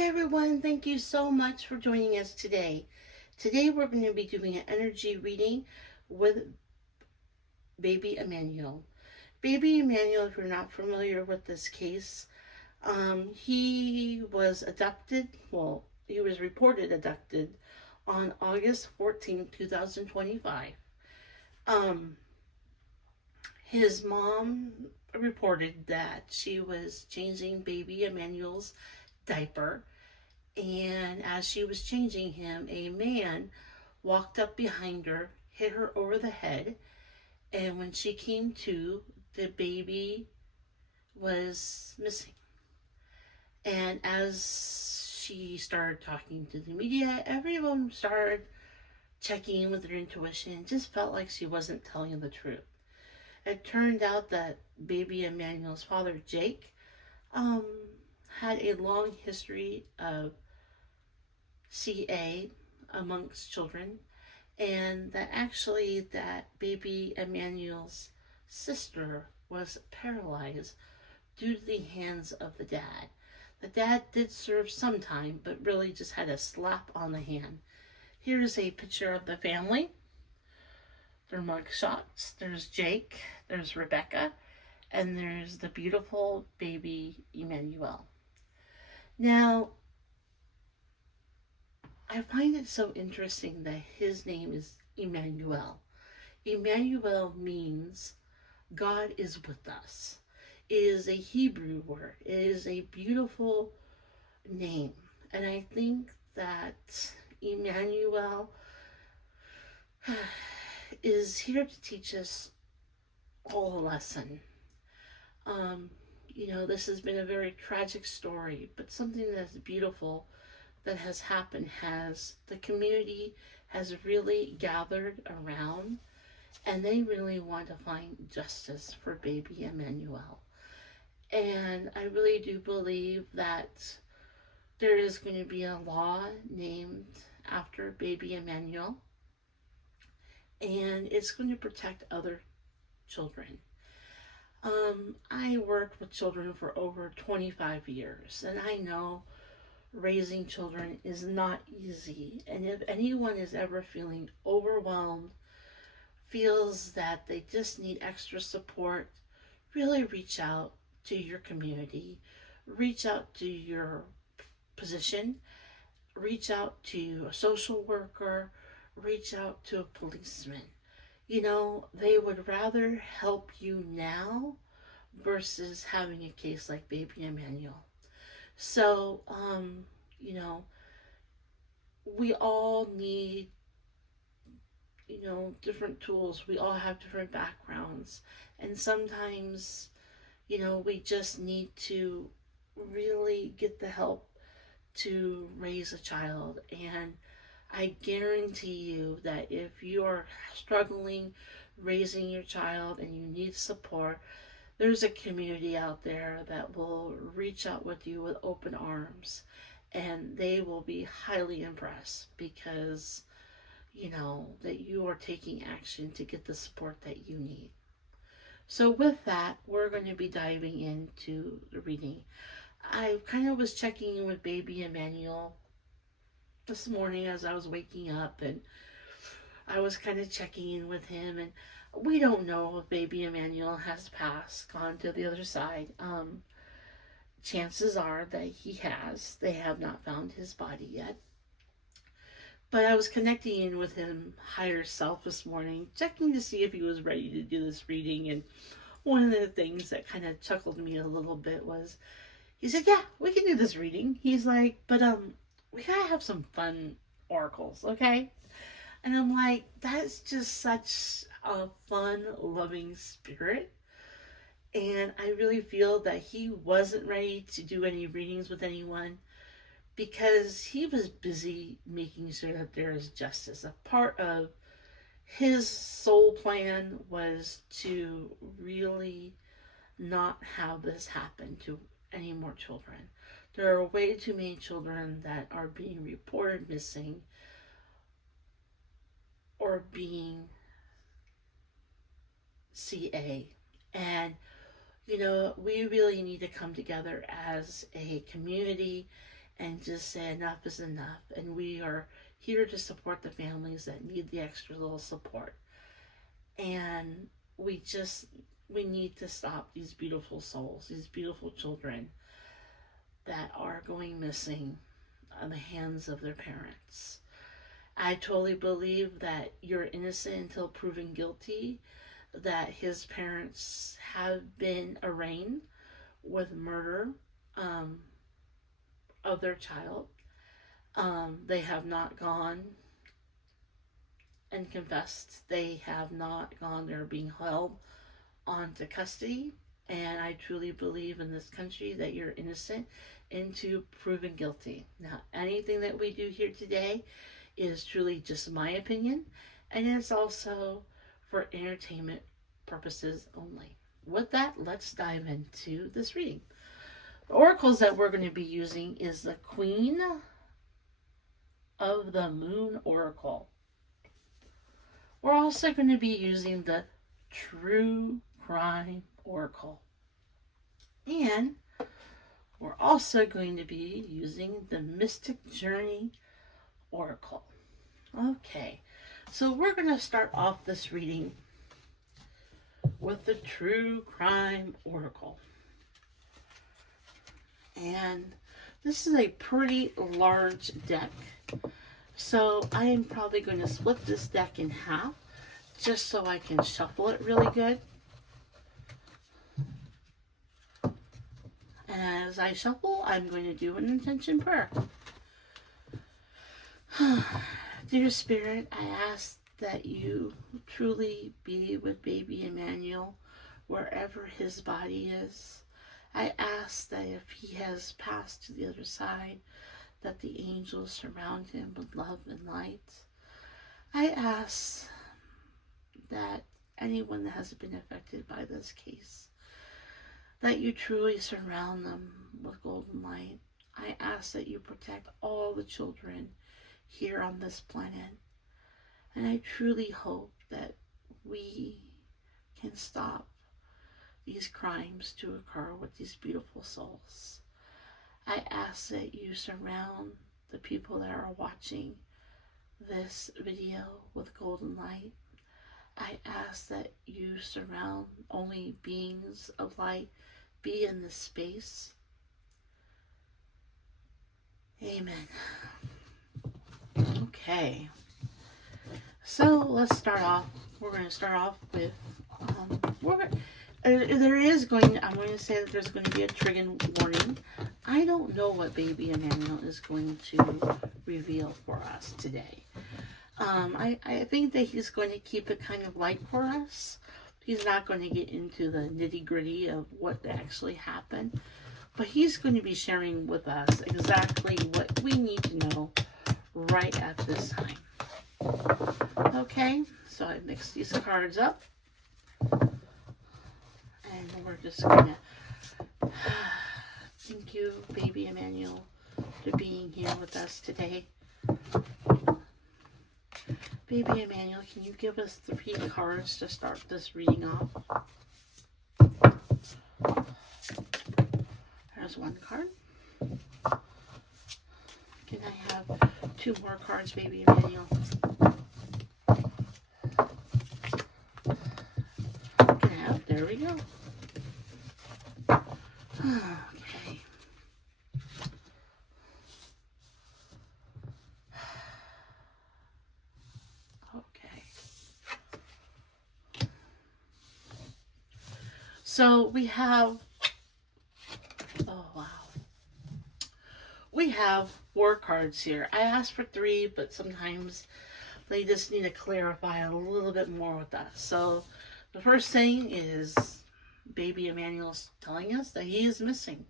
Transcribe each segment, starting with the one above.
Hi everyone, thank you so much for joining us today. Today we're going to be doing an energy reading with baby Emmanuel. Baby Emmanuel, if you're not familiar with this case, he was abducted, he was reported abducted on August 14th, 2025. Um, his mom reported that she was changing baby Emmanuel's diaper, and as she was changing him, a man walked up behind her, hit her over the head, and when she came to, the baby was missing. And as she started talking to the media, everyone started checking in with their intuition and just felt like she wasn't telling the truth. It turned out that baby Emmanuel's father, Jake, um, had a long history of CA amongst children, and that actually that baby Emmanuel's sister was paralyzed due to the hands of the dad. The dad did serve some time, but really just had a slap on the hand. Here's a picture of the family. Their mug shots. There's Jake, there's Rebecca, and there's the beautiful baby Emmanuel. Now, I find it so interesting that his name is Emmanuel. Emmanuel means God is with us. It is a Hebrew word. It is a beautiful name. And I think that Emmanuel is here to teach us all a lesson. Um, this has been a very tragic story, but something that's beautiful that has happened has the community has really gathered around, and they really want to find justice for baby Emmanuel. And I really do believe that there is going to be a law named after baby Emmanuel, and it's going to protect other children. I worked with children for over 25 years, and I know raising children is not easy. And if anyone is ever feeling overwhelmed, feels that they just need extra support, really reach out to your community, reach out to your position, reach out to a social worker, reach out to a policeman. They would rather help you now versus having a case like baby Emmanuel. So, we all need, different tools. We all have different backgrounds. And sometimes, we just need to really get the help to raise a child. And I guarantee you that if you are struggling raising your child and you need support, there's a community out there that will reach out with you with open arms, and they will be highly impressed because that you are taking action to get the support that you need. So with that, we're going to be diving into the reading. I kind of was checking in with baby Emmanuel this morning as I was waking up, and I was kind of checking in with him, and we don't know if baby Emmanuel has passed, gone to the other side. Chances are that he has. They have not found his body yet. But I was connecting in with him higher self this morning, checking to see if he was ready to do this reading. And one of the things that kind of chuckled me a little bit was, he said, "Yeah, we can do this reading." He's like, "But we gotta have some fun oracles, okay?" And I'm like, that's just such a fun, loving spirit. And I really feel that he wasn't ready to do any readings with anyone because he was busy making sure that there is justice. A part of his soul plan was to really not have this happen to any more children. There are way too many children that are being reported missing or being CA. And, we really need to come together as a community and just say enough is enough. And we are here to support the families that need the extra little support. And we just, we need to stop these beautiful souls, these beautiful children that are going missing on the hands of their parents. I totally believe that you're innocent until proven guilty, that his parents have been arraigned with murder um, of their child. They have not gone and confessed. They have not gone, they're being held onto custody. And I truly believe in this country that you're innocent into proven guilty. Now, anything that we do here today is truly just my opinion, and it's also for entertainment purposes only. With that, let's dive into this reading. The oracles that we're going to be using is the Queen of the Moon Oracle. We're also going to be using the True Crime Oracle. And we're also going to be using the Mystic Journey Oracle. Okay, so we're going to start off this reading with the True Crime Oracle. And this is a pretty large deck. So I am probably going to split this deck in half just so I can shuffle it really good. And as I shuffle, I'm going to do an intention prayer. Dear Spirit, I ask that you truly be with baby Emmanuel wherever his body is. I ask that if he has passed to the other side, that the angels surround him with love and light. I ask that anyone that has been affected by this case, that you truly surround them with golden light. I ask that you protect all the children here on this planet. And I truly hope that we can stop these crimes to occur with these beautiful souls. I ask that you surround the people that are watching this video with golden light. I ask that you surround only beings of light be in this space. Amen. Okay, so let's start off. We're going to start off with, I'm going to say that there's going to be a trigger warning. I don't know what baby Emmanuel is going to reveal for us today. I think that he's going to keep it kind of light for us. He's not going to get into the nitty gritty of what actually happened, but he's going to be sharing with us exactly what we need to know right at this time. Okay, so I mixed these cards up, and we're just gonna thank you, baby Emmanuel, for being here with us today. Baby Emmanuel, can you give us 3 cards to start this reading off? There's 1 card. Can I have 2 more cards, baby Emmanuel? Can I have, there we go. Okay. Okay. So we have, oh wow. We have 4 cards here. I asked for 3, but sometimes they just need to clarify a little bit more with us. So the first thing is baby Emmanuel's telling us that he is missing.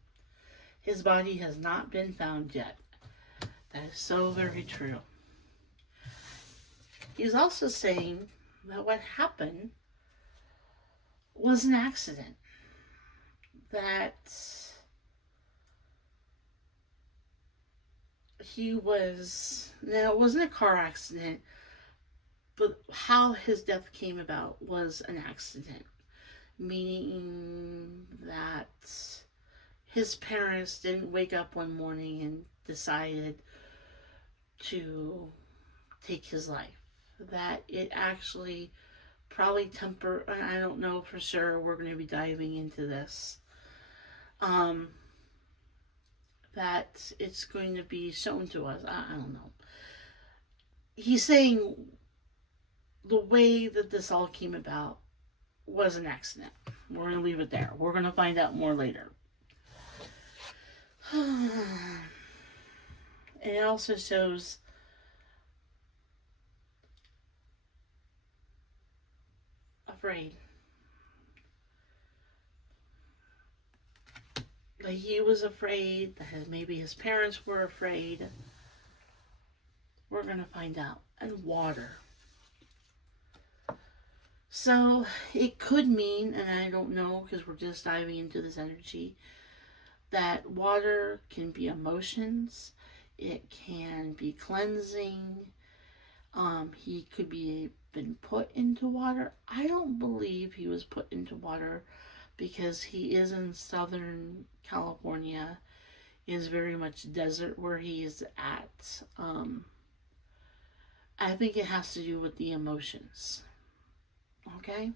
His body has not been found yet. That is so very true. He's also saying that what happened was an accident. That he was, now it wasn't a car accident, but how his death came about was an accident. Meaning that his parents didn't wake up one morning and decided to take his life. That it actually probably I don't know for sure. We're going to be diving into this. Um, that it's going to be shown to us. I don't know. He's saying the way that this all came about was an accident. We're going to leave it there. We're going to find out more later. It also shows afraid. That he was afraid, that maybe his parents were afraid. We're going to find out. And water. So it could mean, and I don't know because we're just diving into this energy, that water can be emotions. It can be cleansing. He could be been put into water. I don't believe he was put into water because he is in Southern California. It is very much desert where he is at. I think it has to do with the emotions. Okay?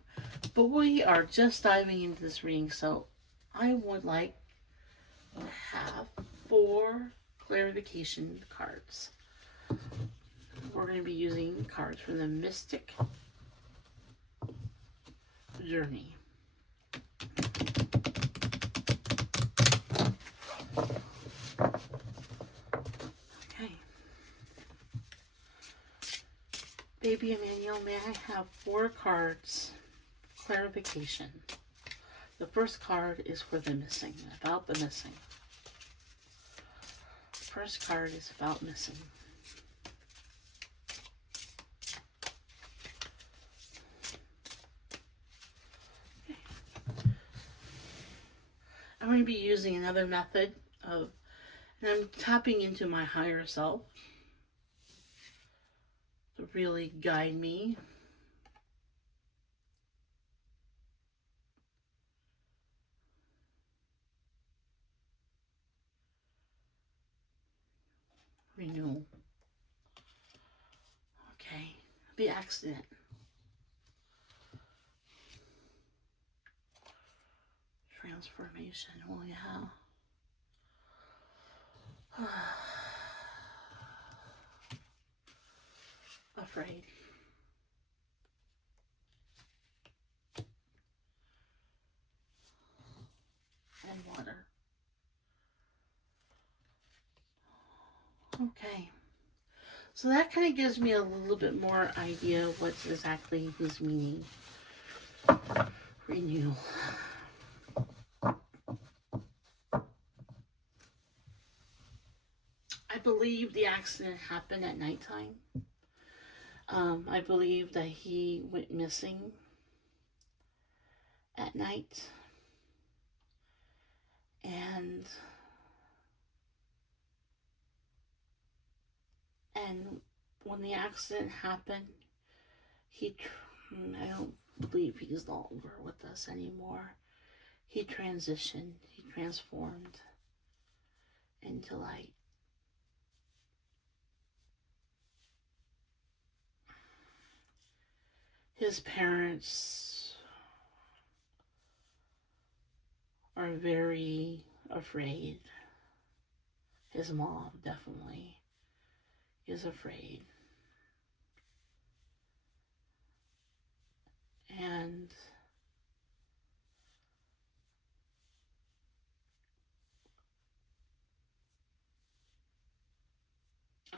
But we are just diving into this reading, so I would like to have 4 clarification cards. We're going to be using cards from the Mystic Journey. Okay. Baby Emmanuel, may I have 4 cards? Clarification. The first card is for the missing, about the missing. First card is about missing. Okay. I'm going to be using another method of, and I'm tapping into my higher self to really guide me. Renewal. Okay. The accident. Transformation. Well, yeah. Afraid. And water. Okay. So that kind of gives me a little bit more idea of what exactly he's meaning. Renewal. I believe the accident happened at nighttime. I believe that he went missing at night. And when the accident happened, I don't believe he's no longer with us anymore. He transitioned, he transformed into light. His parents are very afraid. His mom definitely is afraid. And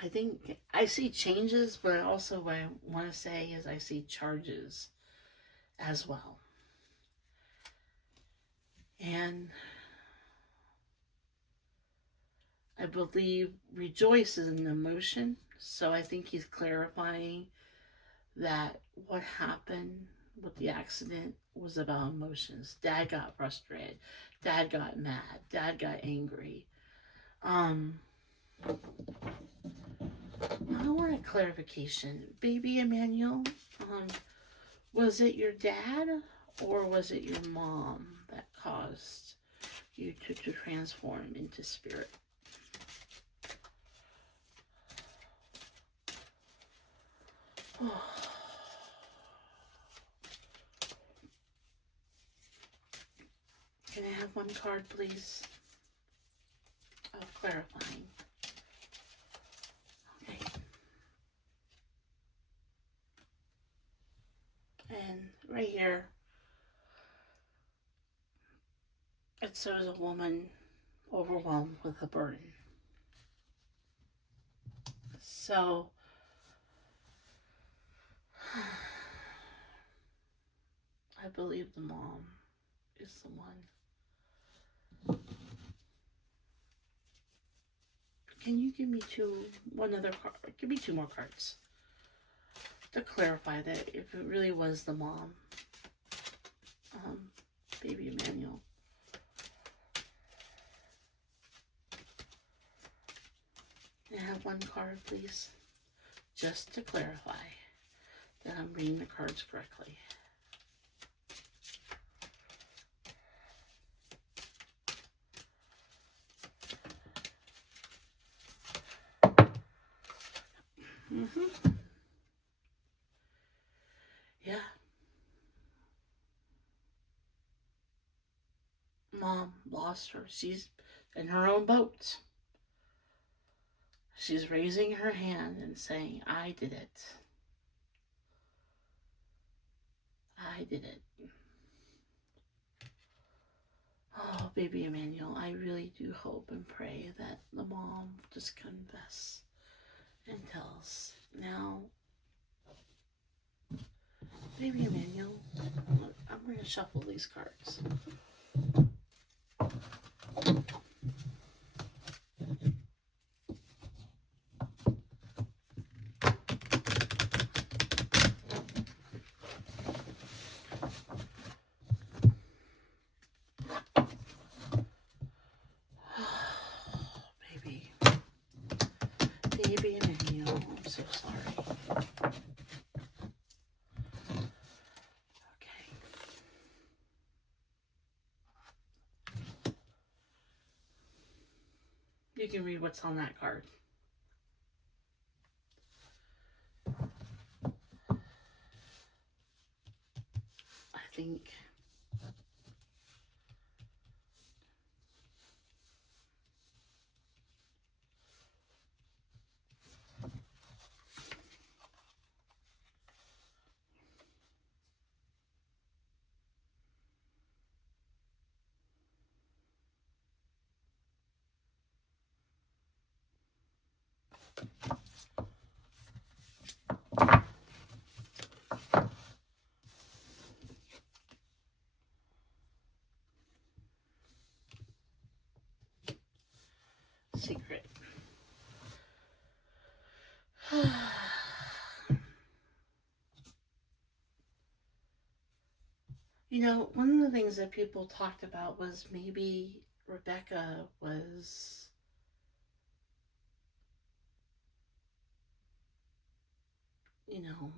I think I see changes, but also what I want to say is I see charges as well. And I believe rejoice is an emotion, so I think he's clarifying that what happened with the accident was about emotions. Dad got frustrated. Dad got mad. Dad got angry. I want a clarification. Baby Emmanuel, was it your dad or was it your mom that caused you to transform into spirit. Oh. Can I have one card, please? Of clarifying. Okay. And right here, it shows a woman overwhelmed with a burden. So, I believe the mom is the one. Can you give me one other card? Give me two more cards to clarify that if it really was the mom, baby Emmanuel. Can I have one card, please? Just to clarify that I'm reading the cards correctly. Yeah. Mom lost her. She's in her own boat. She's raising her hand and saying, I did it. I did it. Oh, baby Emmanuel, I really do hope and pray that the mom just confess and tells. Now, baby Emmanuel, I'm going to shuffle these cards. Baby Emmanuel, I'm so sorry. Okay. You can read what's on that card. I think secret. You know, one of the things that people talked about was maybe Rebecca was, you know,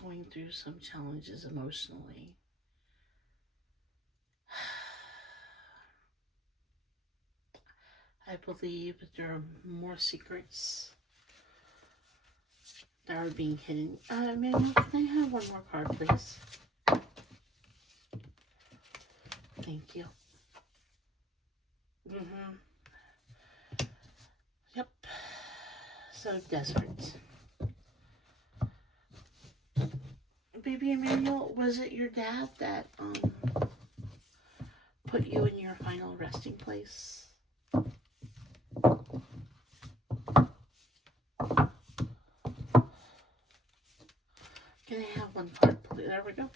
going through some challenges emotionally. I believe there are more secrets that are being hidden. Emmanuel, can I have one more card, please? Thank you. Yep. So, desert. Baby Emmanuel, was it your dad that put you in your final resting place? Can I have one card, please? There we go.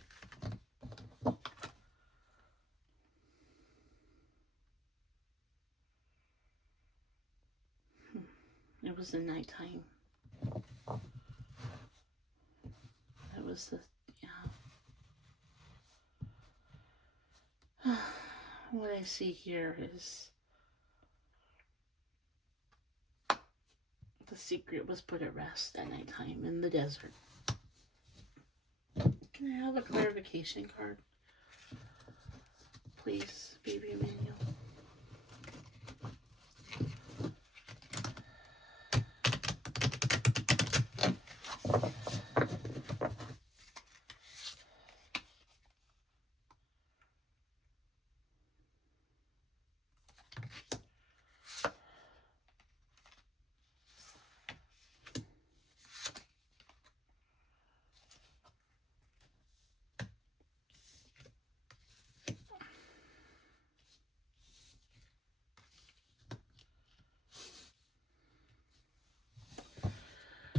It was the nighttime. It was the, yeah. What I see here is the secret was put at rest at nighttime in the desert. Can I have a clarification card, please, baby Emmanuel.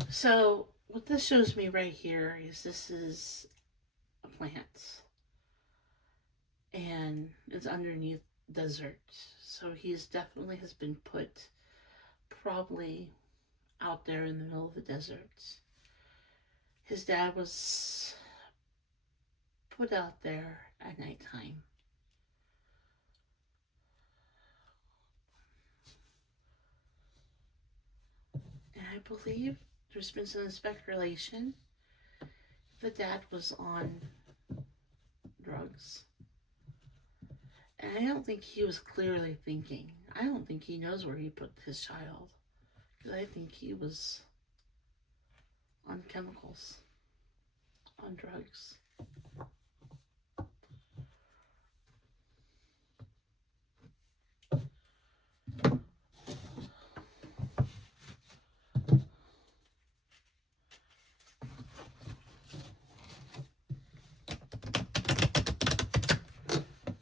So what this shows me right here is this is a plant and it's underneath desert. So he's definitely has been put probably out there in the middle of the desert. His dad was put out there at nighttime. And I believe there's been some speculation the dad was on drugs. And I don't think he was clearly thinking. I don't think he knows where he put his child. Because I think he was on chemicals, on drugs.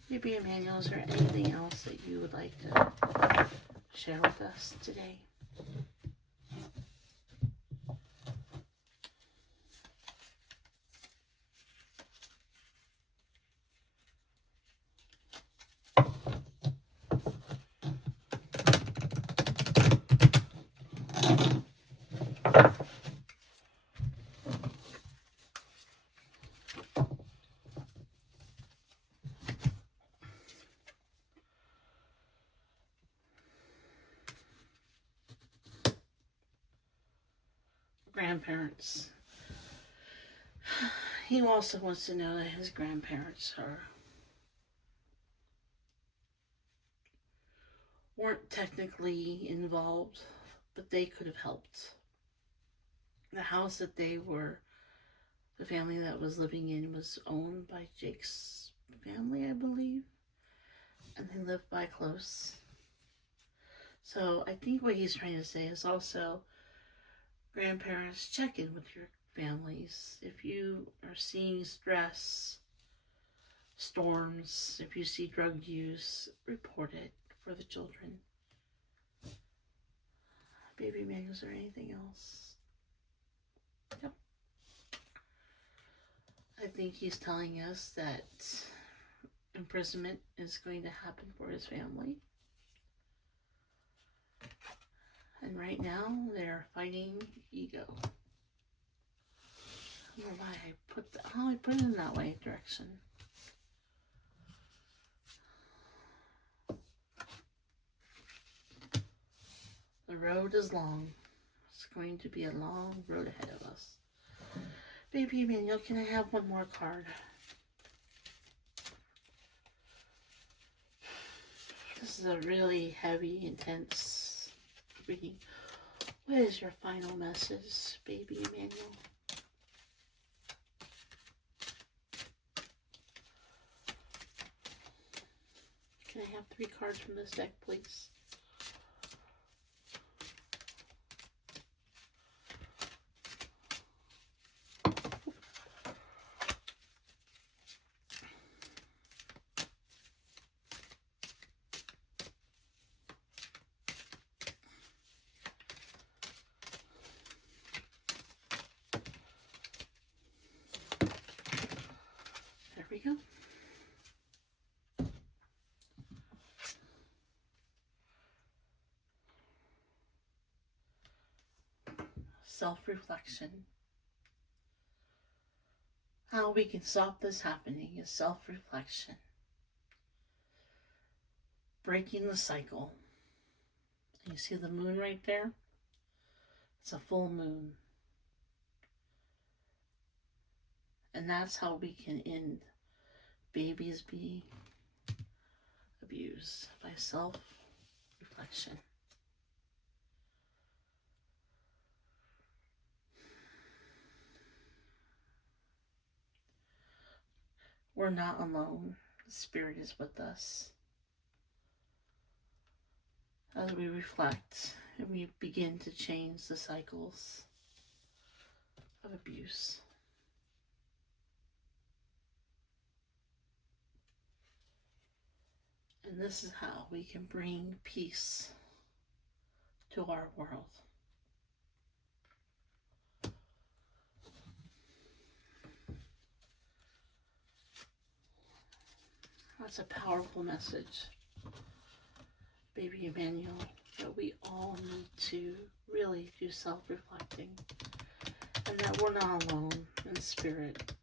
Maybe Emmanuel, is there anything else that you would like to share with us today? Grandparents. He also wants to know that his grandparents weren't technically involved, but they could have helped. The house that the family that was living in was owned by Jake's family, I believe, and they lived by close. So I think what he's trying to say is also, grandparents, check in with your families. If you are seeing stress, storms, if you see drug use, report it for the children. Baby Emmanuel, is there anything else? Yep. I think he's telling us that imprisonment is going to happen for his family. And right now, they're fighting ego. I don't know why I put it in that way direction. The road is long. It's going to be a long road ahead of us. Baby Emmanuel, can I have one more card? This is a really heavy, intense reading. What is your final message, baby Emmanuel? Can I have 3 cards from this deck, please? There we go. Self-reflection. How we can stop this happening is self-reflection. Breaking the cycle. You see the moon right there? It's a full moon. And that's how we can end babies being abused by self-reflection. We're not alone. The Spirit is with us. As we reflect and we begin to change the cycles of abuse. And this is how we can bring peace to our world. That's a powerful message, baby Emmanuel, that we all need to really do self-reflecting, and that we're not alone in spirit.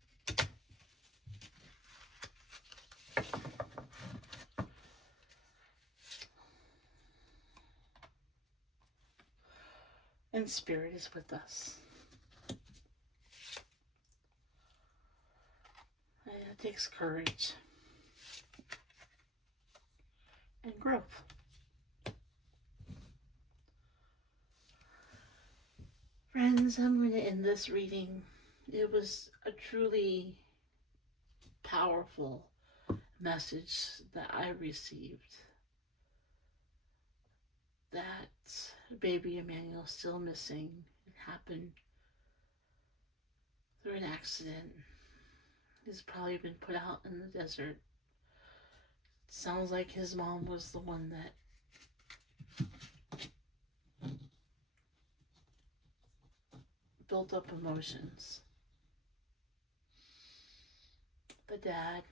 And Spirit is with us. And it takes courage and growth. Friends, I'm going to end this reading. It was a truly powerful message that I received. That baby Emmanuel still missing. It happened through an accident. He's probably been put out in the desert. It sounds like his mom was the one that built up emotions. The dad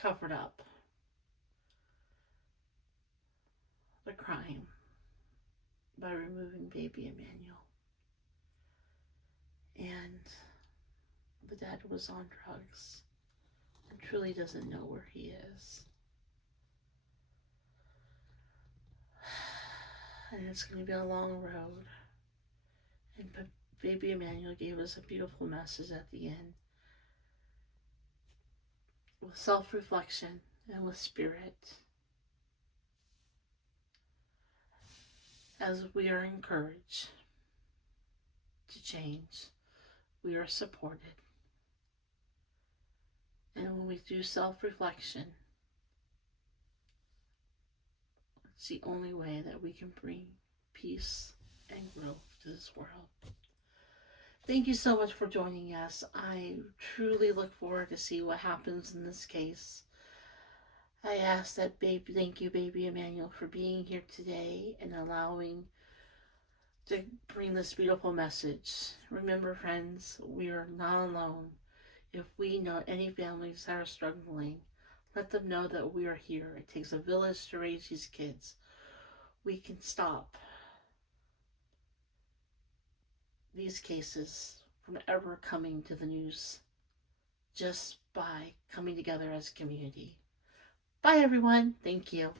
covered up the crime by removing baby Emmanuel. And the dad was on drugs and truly doesn't know where he is. And it's going to be a long road. And baby Emmanuel gave us a beautiful message at the end. With self-reflection and with spirit. As we are encouraged to change, we are supported. And when we do self-reflection, it's the only way that we can bring peace and growth to this world. Thank you so much for joining us. I truly look forward to see what happens in this case. I ask that thank you, baby Emmanuel, for being here today and allowing to bring this beautiful message. Remember, friends, we are not alone. If we know any families that are struggling, let them know that we are here. It takes a village to raise these kids. We can stop these cases from ever coming to the news just by coming together as a community. Bye, everyone. Thank you.